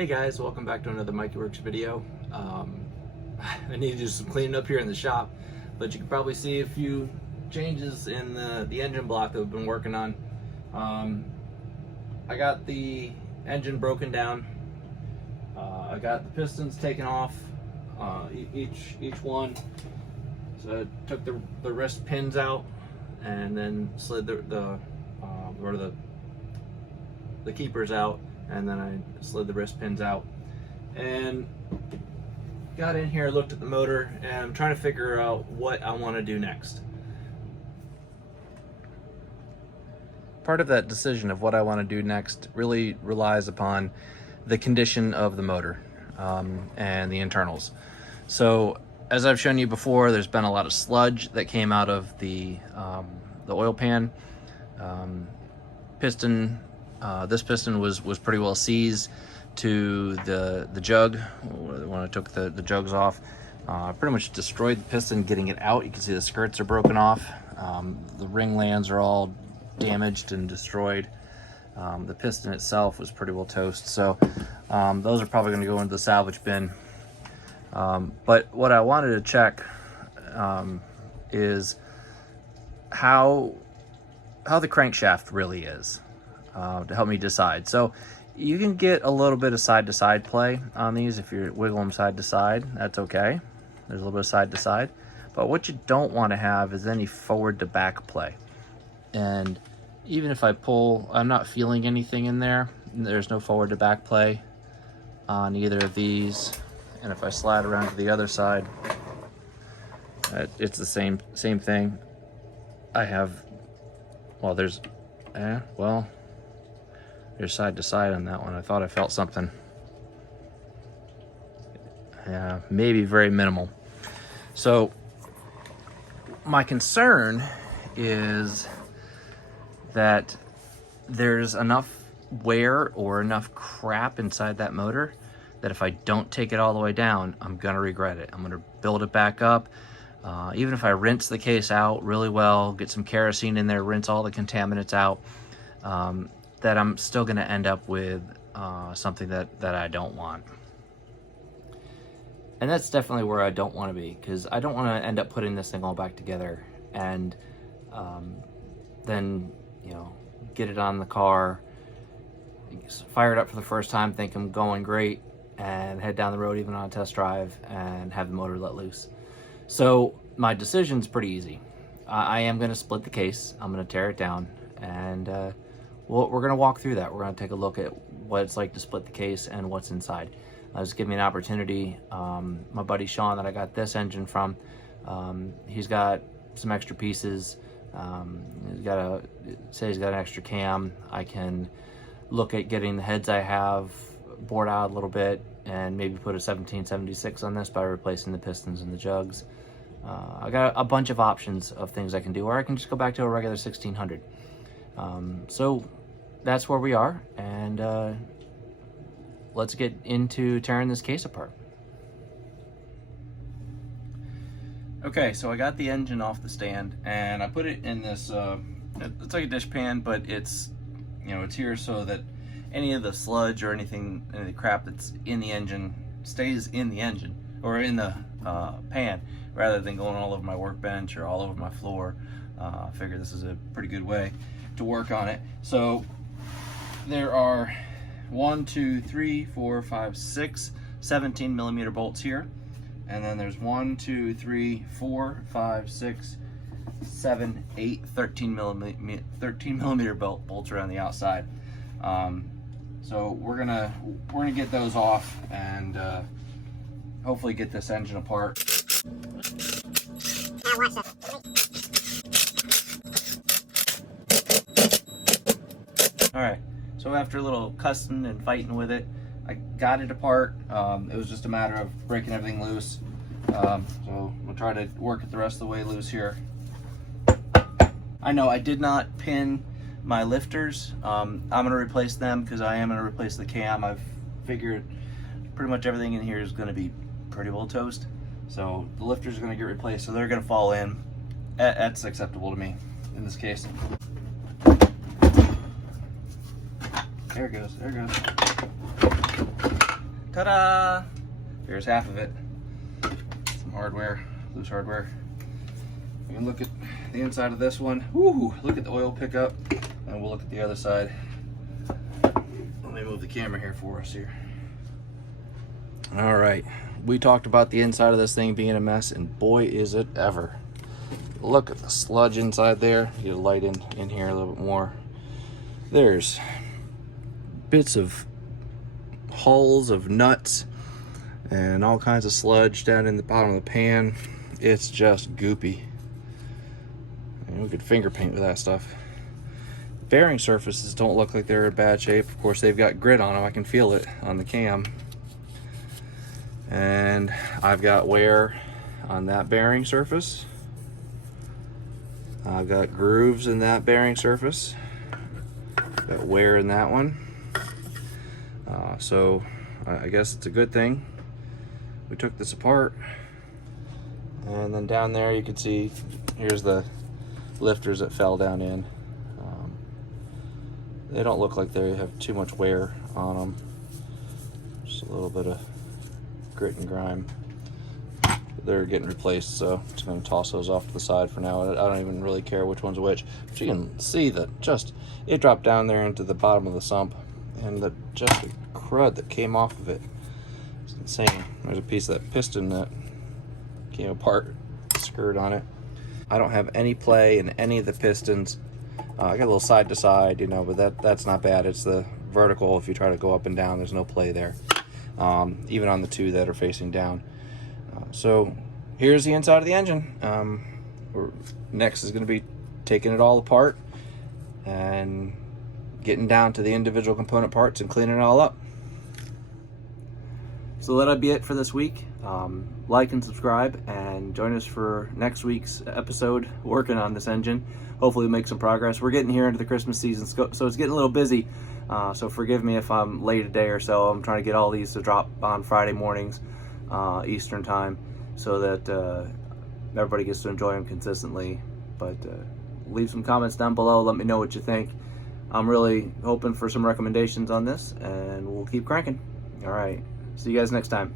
Hey guys, welcome back to another Mikey Works video. I need to do some cleaning up here in the shop, but you can probably see a few changes in the engine block that we've been working on. I got the engine broken down. I got the pistons taken off, each one. So I took the wrist pins out and then slid the keepers out, and then I slid the wrist pins out and got in here, looked at the motor, and I'm trying to figure out what I want to do next. Part of that decision of what I want to do next really relies upon the condition of the motor and the internals. So as I've shown you before, there's been a lot of sludge that came out of the oil pan. This piston was pretty well seized to the jug. When I took the jugs off, pretty much destroyed the piston getting it out. You can see the skirts are broken off. The ring lands are all damaged and destroyed. The piston itself was pretty well toast. So those are probably going to go into the salvage bin. But what I wanted to check is how the crankshaft really is, to help me decide. So you can get a little bit of side-to-side play on these. If you wiggle them side to side, that's okay. There's a little bit of side to side. But what you don't want to have is any forward to back play. And even if I pull, I'm not feeling anything in there. There's no forward to back play on either of these. And if I slide around to the other side, it's the same thing. I have, well, there's side to side on that one. I thought I felt something. Yeah, maybe very minimal. So my concern is that there's enough wear or enough crap inside that motor that if I don't take it all the way down, I'm gonna regret it. I'm gonna build it back up. Even if I rinse the case out really well, get some kerosene in there, rinse all the contaminants out, that I'm still gonna end up with something that I don't want. And that's definitely where I don't wanna be, because I don't wanna end up putting this thing all back together and then, you know, get it on the car, fire it up for the first time, think I'm going great, and head down the road even on a test drive and have the motor let loose. So my decision's pretty easy. I am gonna split the case, I'm gonna tear it down, and we're gonna walk through that. We're gonna take a look at what it's like to split the case and what's inside. Just give me an opportunity. My buddy Sean that I got this engine from, he's got some extra pieces. He's got an extra cam. I can look at getting the heads I have bored out a little bit and maybe put a 1776 on this by replacing the pistons and the jugs. I got a bunch of options of things I can do, or I can just go back to a regular 1600. So that's where we are, and let's get into tearing this case apart. Okay, so I got the engine off the stand and I put it in this, it's like a dish pan, but it's, you know, it's here so that any of the sludge or any of the crap that's in the engine stays in the engine or in the pan, rather than going all over my workbench or all over my floor. I figure this is a pretty good way to work on it. So there are 1, 2, 3, 4, 5, 6 17 millimeter bolts here, and then there's 1, 2, 3, 4, 5, 6, 7, 8 13 millimeter bolts around the outside. So we're gonna get those off and hopefully get this engine apart. All right, so after a little cussing and fighting with it, I got it apart. It was just a matter of breaking everything loose. So we'll try to work it the rest of the way loose here. I know I did not pin my lifters. I'm gonna replace them because I am gonna replace the cam. I've figured pretty much everything in here is gonna be pretty well toast. So the lifters are gonna get replaced, so they're gonna fall in. That's acceptable to me in this case. There it goes, there it goes. Ta-da! Here's half of it. Some hardware, loose hardware. You can look at the inside of this one. Woo! Look at the oil pickup, and we'll look at the other side. Let me move the camera here for us here. All right, we talked about the inside of this thing being a mess, and boy is it ever. Look at the sludge inside there. Get a light in here a little bit more. There's bits of hulls of nuts and all kinds of sludge down in the bottom of the pan. It's just goopy. And we could finger paint with that stuff. Bearing surfaces don't look like they're in bad shape. Of course, they've got grit on them. I can feel it on the cam. And I've got wear on that bearing surface. I've got grooves in that bearing surface. Got wear in that one. So I guess it's a good thing we took this apart. And then down there you can see, here's the lifters that fell down in. They don't look like they have too much wear on them. Just a little bit of grit and grime. They're getting replaced, so I'm just going to toss those off to the side for now. I don't even really care which one's which. But you can see that it dropped down there into the bottom of the sump, and just the crud that came off of it. It's insane. There's a piece of that piston that came apart, skirt on it. I don't have any play in any of the pistons. I got a little side to side, but that's not bad. It's the vertical. If you try to go up and down, there's no play there. Even on the two that are facing down. So here's the inside of the engine. Next is going to be taking it all apart and getting down to the individual component parts and cleaning it all up. So that'll be it for this week. Like and subscribe, and join us for next week's episode working on this engine. Hopefully we'll make some progress. We're getting here into the Christmas season, so it's getting a little busy. So forgive me if I'm late a day or so. I'm trying to get all these to drop on Friday mornings, Eastern time, so that everybody gets to enjoy them consistently. But leave some comments down below. Let me know what you think. I'm really hoping for some recommendations on this, and we'll keep cranking. All right. See you guys next time.